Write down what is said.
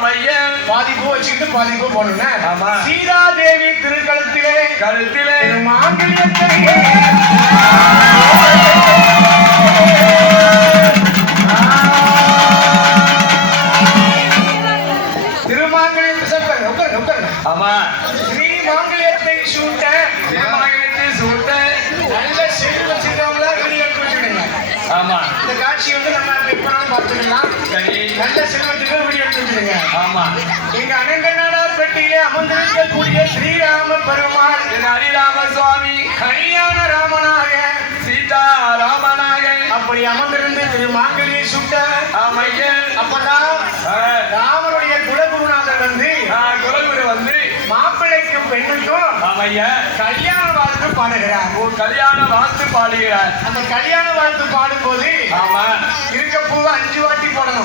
ஆமையா பாதி பூ வச்சுக்கிட்டு பாதி பூ போடணும். ஆமா. சீதாதேவி திருக்கழுத்திலே கழுத்திலே மாங்கல்யத்தை திருமாங்கல்யத்தை சொல்றேன். உட்காருங்க. ஆமா ஸ்ரீ மாங்கல்யத்தை சூட்ட திருமணத்தை சூட்ட நல்ல செல்வ சின்னவங்களா வெளியே எடுத்து வச்சுடுங்க. ஆமா இந்த காட்சி வந்து நம்ம எப்பனாலும் பார்த்துக்கலாம். சரி நல்ல செல்வத்துக்கு வெளியே எடுத்து வச்சுடுங்க. ஆமா இங்க அனங்கநாடார் பெட்டியிலே அமர்ந்திருக்கக்கூடிய ஸ்ரீராம பெருமாள் ஹரிராம சுவாமி கல்யாண ராமனாக சீதா ராமனாக அப்படி அமர்ந்திருந்து திரு மாங்கல்யை சுட்ட ஆமையா அப்பதான் ராமனுடைய குலகுருநாதர் வந்து குலகுரு வந்து மாப்பிள்ளைக்கும் பெண்ணுக்கும் ஆமையா கல்யாண வாழ்த்து பாடுகிறார். ஒரு கல்யாண வாழ்த்து பாடுகிறார். அந்த கல்யாண வாழ்த்து பாடும்போது ஆமா இருக்க பூவை 5 வாட்டி போடணும்.